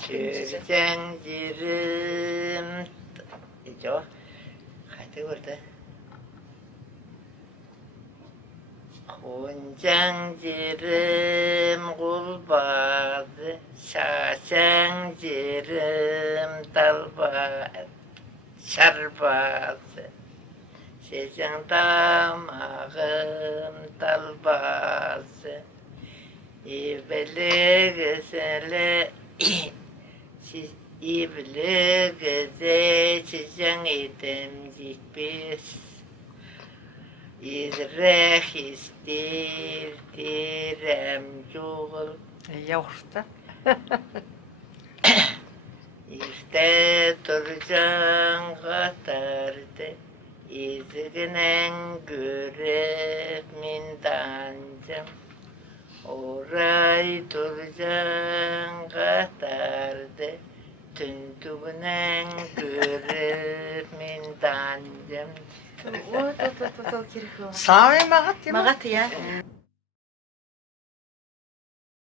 Sürcan cirim. Jo. Haydi burada. Kuncan cirim kulbazı, şaşan cirim dalbazı, şarbazı. Şaşan damağım dalbazı, İbli güzeli, İbli güzel şaşan edemcik biz. İzreh istirtirem çoğul. Yoğurtta. İşte durcan katardı. İzginen görüp mindancım. Oray durcan katardı. Tündüğünen görüp mindancım. O, kiriko. Sağ magat ya. Magat ya.